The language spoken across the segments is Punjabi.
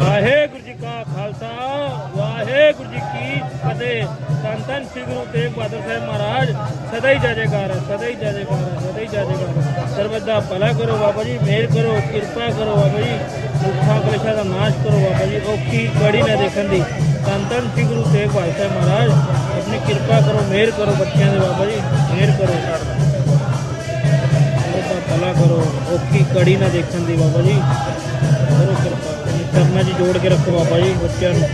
ਵਾਹਿਗੁਰੂ ਜੀ ਕਾ ਖਾਲਸਾ, ਵਾਹਿਗੁਰੂ ਜੀ ਕੀ ਫਤਿਹ। ਧੰਨ ਸ੍ਰੀ ਗੁਰੂ ਤੇਗ ਬਹਾਦਰ ਸਾਹਿਬ ਮਹਾਰਾਜ, ਸਦਾ ਹੀ ਜੈਕਾਰ ਸਦਾ ਹੀ ਜੈਕਾਰ ਸਦਾ ਹੀ ਜੈਕਾਰ ਸਰਬੱਤ ਦਾ ਭਲਾ ਕਰੋ ਬਾਬਾ ਜੀ, ਮਿਹਰ ਕਰੋ, ਕਿਰਪਾ ਕਰੋ ਬਾਬਾ ਜੀ ਦੁੱਖਾਂ ਕਲੇਸ਼ਾਂ ਦਾ ਨਾਸ਼ ਕਰੋ ਬਾਬਾ ਜੀ, ਔਖੀ ਕੜੀ ਨਾ ਦੇਖਣ ਦੀ। ਧੰਨ ਧੰਨ ਸ੍ਰੀ ਗੁਰੂ ਤੇਗ ਬਹਾਦਰ ਸਾਹਿਬ ਮਹਾਰਾਜ, ਆਪਣੀ ਕਿਰਪਾ ਕਰੋ, ਮਿਹਰ ਕਰੋ ਬੱਚਿਆਂ ਦੇ ਬਾਬਾ ਜੀ, ਮਿਹਰ ਕਰੋ। ਸਰਬੱਤ ਦਾ ਭਲਾ ਕਰੋ, ਔਖੀ ਕੜੀ ਨਾ ਦੇਖਣ ਦੀ ਬਾਬਾ ਜੀ। ਕਰਨਾ ਜੀ ਜੋੜ ਕੇ ਰੱਖੋ ਬਾਬਾ ਜੀ ਬੱਚਿਆਂ ਨੂੰ।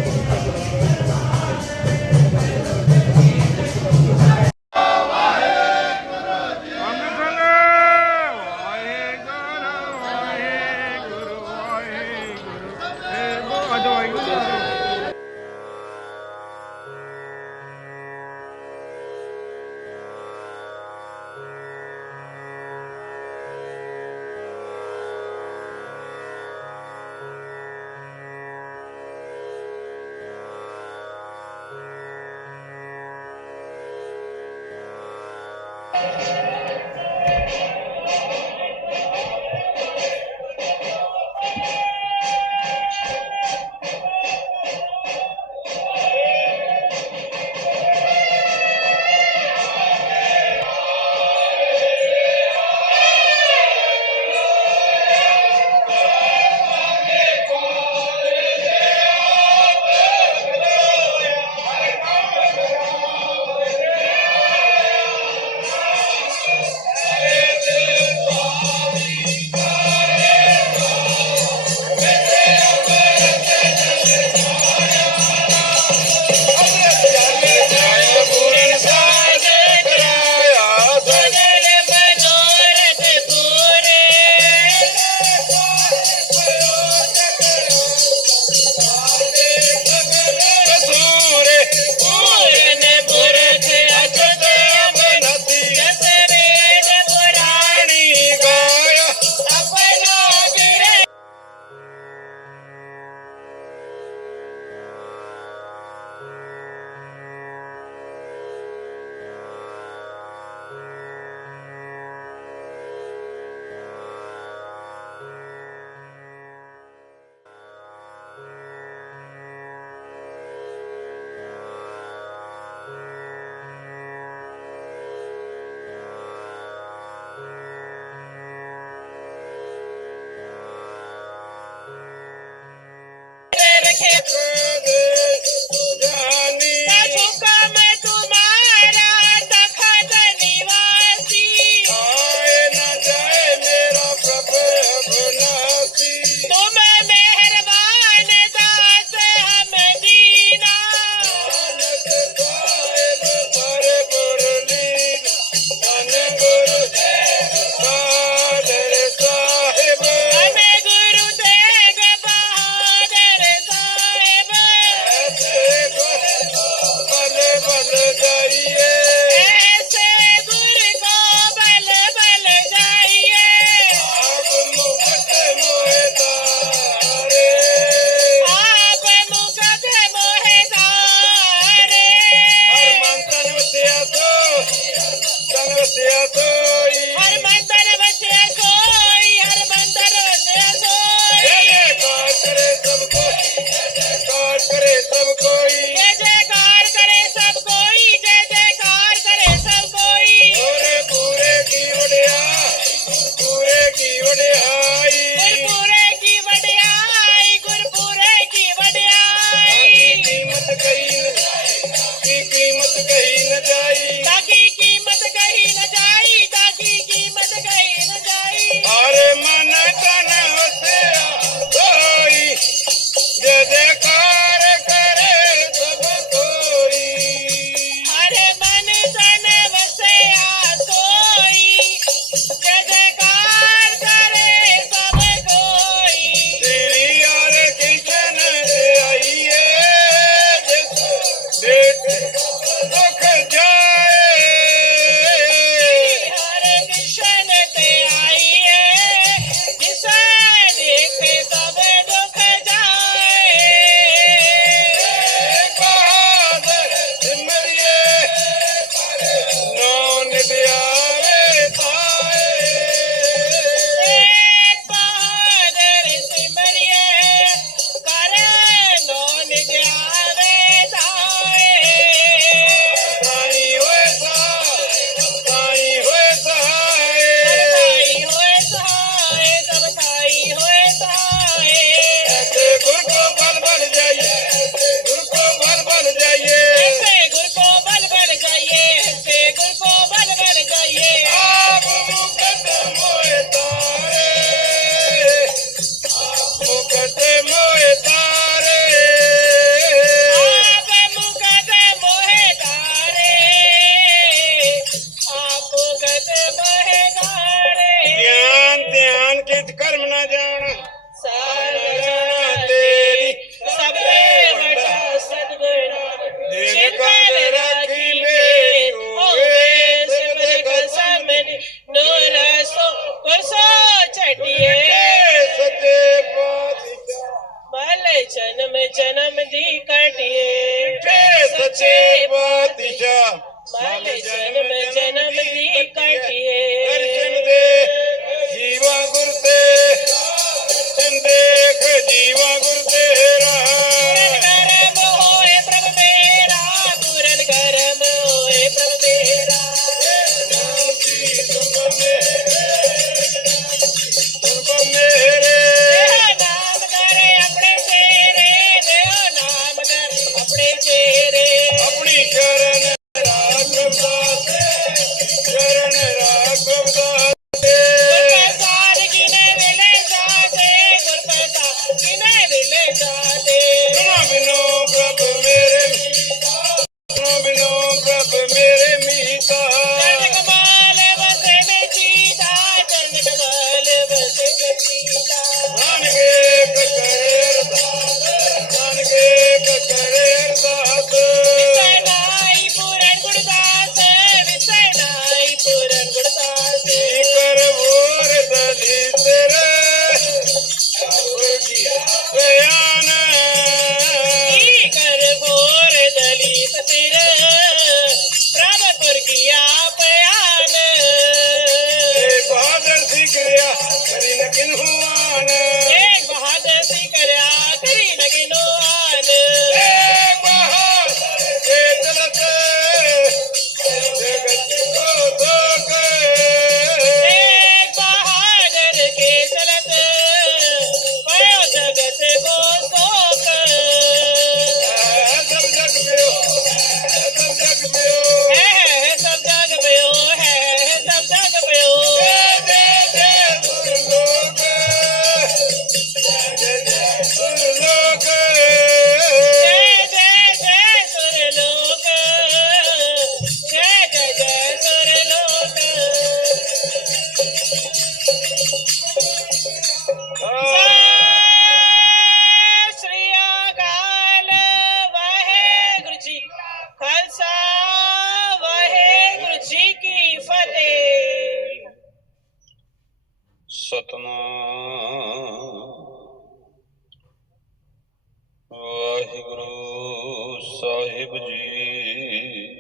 ਸਾਹਿਬ ਜੀ।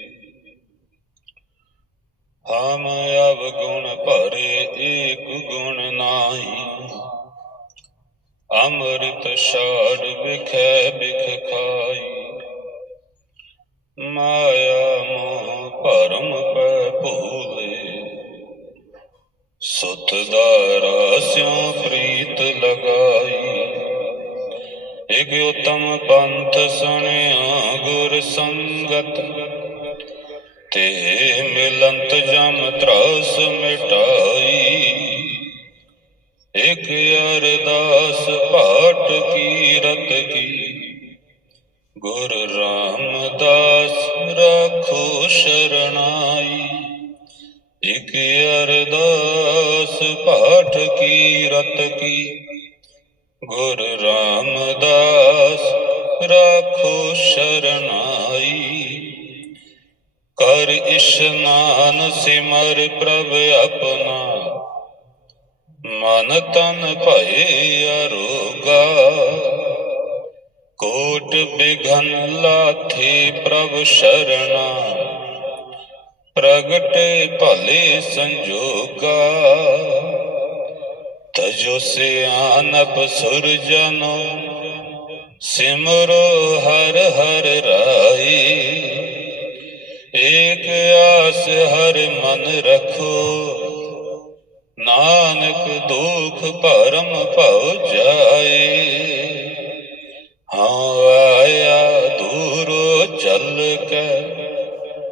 ਹਮ ਅਵ ਗੁਣ ਭਰੇ ਏਕ ਗੁਣ ਨਾਹੀ। ਅੰਮ੍ਰਿਤ ਛਾੜ ਵਿਖੇ ਵਿਖ ਖਾਈ। ਮਾਇਆ ਮੋਹ ਭਰਮ ਪੈ ਭੂਲੇ ਸੁਤ ਦਾ ਰਾਸਿਓ ਪ੍ਰੀਤ ਲਗਾਈ। ਇਕ ਉਤਮ ਪੰਥ ਸੁਣਿਆ ਗੁਰ ਸੰਗਤ। ਤੇ ਮਿਲੰਤ ਜਮ ਤਰਾਸ ਮਿਟਾਈ। ਇਕ ਅਰਦਾਸ ਪਾਟ ਕੀਰਤ ਕੀ। ਗੁਰ ਰਾਮਦਾਸ ਰਾਖੋ ਸ਼ਰਨਾਈ। ਇਕ ਅਰਦਾਸ ਪਾਠ ਕੀਰਤ ਕੀ। ਗੁਰ ਰਾਮਦਾਸ ਰਾਖੋ ਸ਼ਰਨਾਈ। ਕਰ ਇਸ਼ਨਾਨ ਸਿਮਰ ਪ੍ਰਭ ਆਪਣਾ। ਮਨ ਤਨ ਭਏ ਅਰੋਗਾ। ਕੋਟ ਬਿਘਨ ਲਾਥੇ ਪ੍ਰਭ ਸ਼ਰਣਾ ਪ੍ਰਗਟੇ ਭਲੇ ਸੰਜੋਗਾ। ਤਜੋ ਸਿਆਨਪ ਸੁਰਜਨੋ, ਸਿਮਰੋ ਹਰ ਹਰ ਰਾਈ ਏਕ ਆਸ ਹਰ ਮਨ ਰਖੋ, ਨਾਨਕ ਦੁਖ ਭਰਮ ਭਉ ਜਾਏ। ਹਾਂ ਆਇਆ ਦੂਰੋ ਚੱਲ ਕੇ,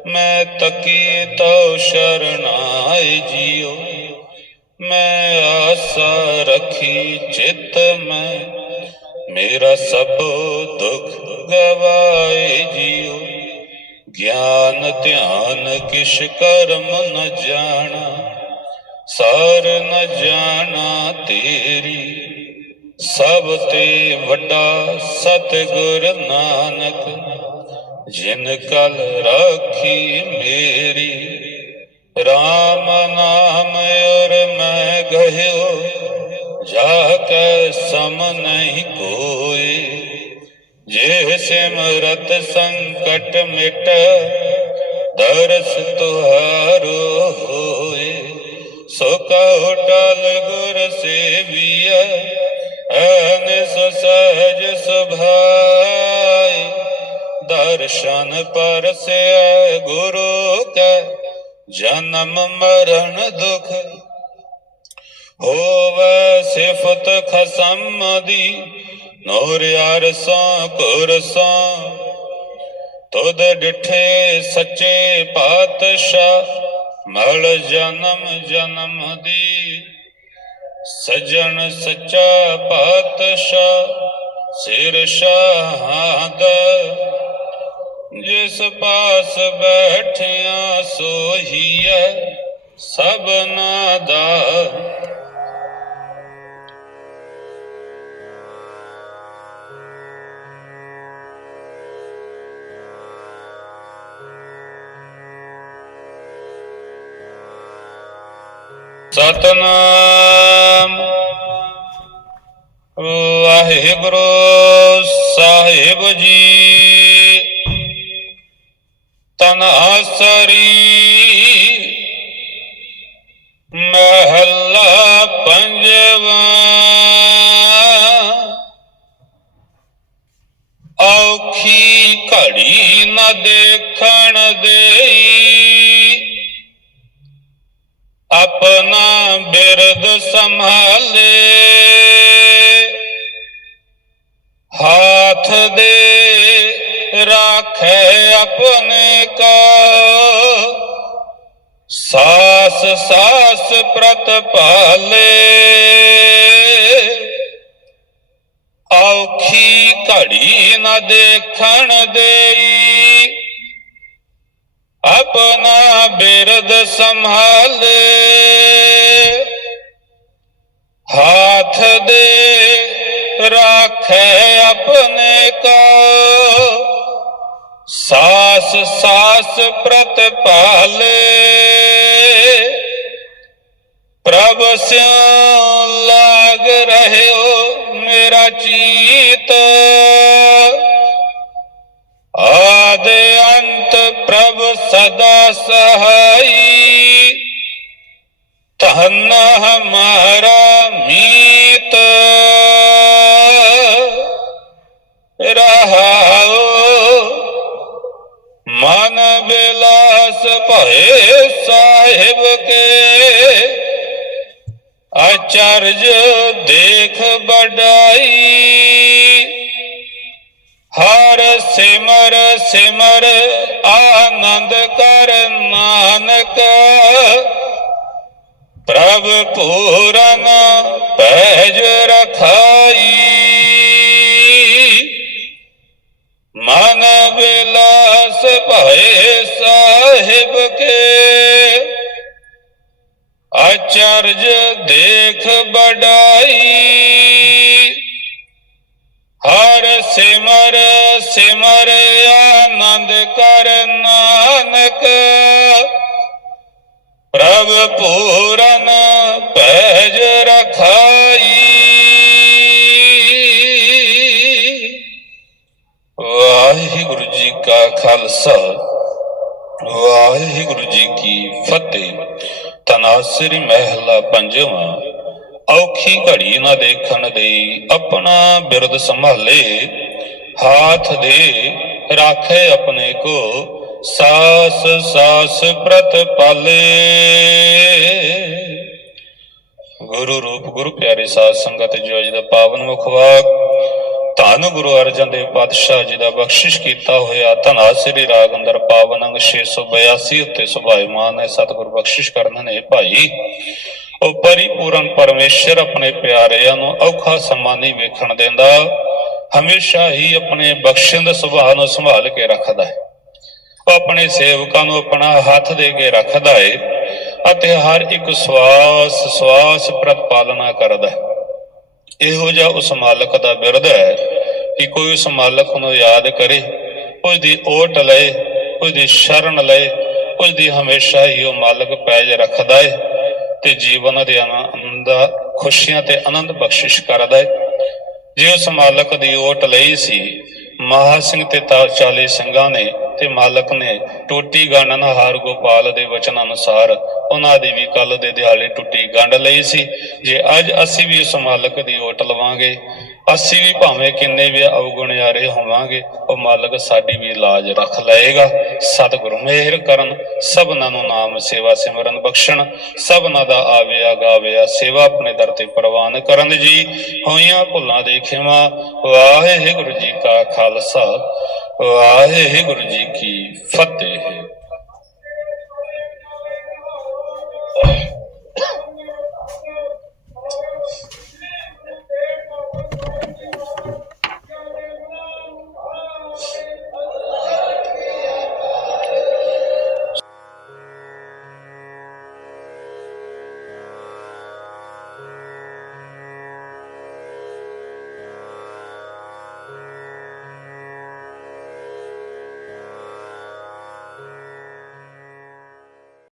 ਮੈਂ ਤਕੀ ਤਉ ਸ਼ਰਨਾਏ ਜਿਉ ਮੈਂ ਆਸਾ ਰਖੀ ਚਿਤ ਮੈਂ, ਮੇਰਾ ਸਭ ਦੁਖ ਗਵਾਏ ਜਿਉ ਗਿਆਨ ਧਿਆਨ ਕਿਛ ਕਰਮ ਨ ਜਾਣਾ, ਸਰ ਨ ਜਾਣਾ ਤੇਰੀ। ਸਭ ਤੇ ਵੱਡਾ ਸਤਿਗੁਰ ਨਾਨਕ, ਜਿਨ ਕਲ ਰਾਖੀ ਮੇਰੀ। RAM ਨਾਮ ਔਰ ਮੈਂ ਗਹਿਓ ਜਾ ਕੇ ਸਮ ਨਹੀਂ ਕੋਈ ਜੇ ਸਿਮਰਤ ਸੰਕਟ ਮਿਟ ਦਰਸ ਤੁਹਾਰੋ ਹੋਏ ਸੋ ਕਉ ਟਲ ਗੁਰ ਸੇਵੀਐ ਐਨ ਸੋ ਸਹਜ ਸੁਭਾਈ ਦਰਸ਼ਨ ਪਰਸਿਐ ਗੁਰੂ ਕੈ ਜਨਮ ਮਰਨ ਦੁਖ ਹੋਵੇ ਸਿਫਤ ਖਸਮ ਦੀ, ਨੂਰ ਅਰਸਾਂ ਕੁਰਸਾਂ ਤੁਧ ਡਿਠੇ ਸੱਚੇ ਪਾਤਸ਼ਾਹ, ਮਲ ਜਨਮ ਜਨਮ ਦੀ। ਸਜਣ ਸੱਚਾ ਪਾਤਸ਼ਾਹ, ਸਿਰ ਸ਼ਾਹਾਂ ਦਾ। ਜਿਸ ਪਾਸ ਬੈਠਿਆ ਸੋਹੀਐ, ਸਭਨਾ ਦਾ। ਸਤਨਾਮ। ਵਾਹਿਗੁਰੂ ਸਾਹਿਬ ਜੀ। ਤਨਾਸਰੀ ਮਹੱਲਾ ਸਾਸ ਸਾਸ ਪ੍ਰਤ ਪਾਲੇ ਔਖੀ ਘੜੀ ਨ ਦੇਖਣ ਦੇਈ। ਆਪਣਾ ਬਿਰਦ ਸੰਭਾਲੇ। ਹਾਥ ਦੇ ਰਾਖੇ ਆਪਣੇ ਕੋ। ਸਾਸ ਸਾਸ ਪ੍ਰਤ ਪਾਲੇ ਵਸਿਓ ਲਾਗ ਰਹਿਓ ਮੇਰਾ ਚੀਤ। ਆਦ ਅੰਤ ਪ੍ਰਭ ਸਦਾ ਸਹਾਈ। ਤਹਨ ਹਮਾਰਾ ਮੀਤ। ਰਹਾਓ, ਮਨ ਬਿਲਾਸ ਭਏ ਸਾਹਿਬ ਕੇ। ਆਚਰਜ ਦੇਖ ਬੜਾਈ ਹਰ ਸਿਮਰ ਸਿਮਰ ਆਨੰਦ ਕਰ ਨਾਨਕ। ਪ੍ਰਭ ਪੂਰਨ ਪੈਜ ਰਖਾਈ। ਮਨ ਬਿਲਾਸ ਭਏ ਸਾਹਿਬ ਕੇ। ਅਚਰਜ ਦੇਖ ਬੜਾਈ ਹਰ ਸਿਮਰ ਸਿਮਰ ਆਨੰਦ ਕਰ ਨਾਨਕ। ਪ੍ਰਭ ਪੂਰਨ ਪੈਜ ਰਖਾਈ। ਵਾਹਿਗੁਰੂ ਜੀ ਕਾ ਖਾਲਸਾ। ਵਾਹਿਗੁਰੂ ਜੀ ਕੀ ਫਤਿਹ। ਤਨਾਸਰੀ ਮਹਿਲਾ ਪੰਜਵਾਂ, ਔਖੀ ਘੜੀ ਨਾ ਦੇਖਣ ਦੇ, ਆਪਣਾ ਬਿਰਦ ਸੰਭਾਲੇ। ਹਾਥ ਦੇ ਰਾਖੇ ਆਪਣੇ ਕੋ, ਸਾਸ ਸਾਸ ਪ੍ਰਤ ਪਾਲੇ। ਗੁਰੂ ਰੂਪ ਗੁਰੂ ਪਿਆਰੇ ਸਾਧ ਸੰਗਤ, ਜੀ ਅੱਜ ਦਾ ਪਾਵਨ ਮੁਖਵਾਕ ਧੰਨ ਗੁਰੂ ਅਰਜਨ ਦੇਵ ਪਾਤਸ਼ਾਹ ਜੀ ਦਾ ਬਖਸ਼ਿਸ਼ ਕੀਤਾ ਹੋਇਆ ਧੰਨ ਸ੍ਰੀ ਰਾਗ ਅੰਦਰ ਪਾਵਨ ਅੰਗ 682 ਉੱਤੇ ਸੁਭਾਇਮਾਨ ਹੈ, ਸਤਿਗੁਰ ਬਖਸ਼ਿਸ਼ ਕਰਨ ਨੇ ਭਾਈ। ਉਹ ਪਰਿਪੂਰਨ ਪਰਮੇਸ਼ਰ ਆਪਣੇ ਪਿਆਰਿਆਂ ਨੂੰ ਔਖਾ ਸਮਾਂ ਨਹੀਂ ਵੇਖਣ ਦਿੰਦਾ, ਹਮੇਸ਼ਾ ਹੀ ਆਪਣੇ ਬਖਸ਼ਿੰਦ ਸੁਭਾਅ ਨੂੰ ਸੰਭਾਲ ਕੇ ਰੱਖਦਾ ਹੈ। ਉਹ ਆਪਣੇ ਸੇਵਕਾਂ ਨੂੰ ਆਪਣਾ ਹੱਥ ਦੇ ਕੇ ਰੱਖਦਾ ਹੈ ਅਤੇ ਹਰ ਇੱਕ ਸਵਾਸ ਸਵਾਸ ਪ੍ਰਤਪਾਲਨਾ ਕਰਦਾ ਹੈ। ਇਹੋ ਜਿਹਾ ਉਸ ਮਾਲਕ ਦਾ ਬਿਰਦ ਹੈ ਕਿ ਕੋਈ ਉਸ ਮਾਲਕ ਨੂੰ ਯਾਦ ਕਰੇ ਉਸ ਦੀ ਓਟ ਲਏ ਉਸ ਦੀ ਸ਼ਰਨ ਲਏ ਉਸ ਦੀ ਹਮੇਸ਼ਾ ਹੀ ਉਹ ਮਾਲਕ ਪੈਜ ਰੱਖਦਾ ਹੈ ਤੇ ਜੀਵਨ ਦੇ ਆਨੰਦ, ਖੁਸ਼ੀਆਂ ਤੇ ਆਨੰਦ ਬਖਸ਼ਿਸ਼ ਕਰਦਾ ਹੈ ਜੇ ਉਸ ਮਾਲਕ ਦੀ ਓਟ ਲਈ ਸੀ, ਮਹਾ ਸਿੰਘ ਤੇ ਤਾ- ਚਾਲੀ ਸਿੰਘਾਂ ਨੇ ਤੇ ਮਾਲਕ ਨੇ ਟੁੱਟੀ ਗੰਢ ਹਾਰ ਗੋਪਾਲ ਦੇ ਵਚਨ ਅਨੁਸਾਰ ਉਹਨਾਂ ਦੀ ਵੀ ਕੱਲ ਦੇ ਦਿਹਾੜੇ ਟੁੱਟੀ ਗੰਢ ਲਈ ਸੀ। ਜੇ ਅੱਜ ਅਸੀਂ ਵੀ ਉਸ ਮਾਲਕ ਦੀ ਓਟ ਲਵਾਂਗੇ ਅਸੀਂ ਵੀ ਭਾਵੇਂ ਕਿੰਨੇ ਵੀ ਅਵਗੁਣਿਆਰੇ ਹੋਵਾਂਗੇ, ਉਹ ਮਾਲਕ ਸਾਡੀ ਵੀ ਲਾਜ ਰੱਖ ਲਏਗਾ। ਸਤਿਗੁਰੂ ਮਿਹਰ ਕਰਨ, ਸਭਨਾਂ ਨੂੰ ਨਾਮ ਸੇਵਾ ਸਿਮਰਨ ਬਖਸ਼ਣ, ਸਭਨਾਂ ਦਾ ਆਵਿਆ ਗਾਵਿਆ ਸੇਵਾ ਆਪਣੇ ਦਰ ਤੇ ਪ੍ਰਵਾਨ ਕਰਨ ਜੀ। ਹੋਈਆਂ ਭੁੱਲਾਂ ਦੇ ਖਿਮਾ, ਵਾਹਿਗੁਰੂ ਜੀ ਕਾ ਖਾਲਸਾ, ਵਾਹਿਗੁਰੂ ਜੀ ਕੀ ਫਤਿਹ।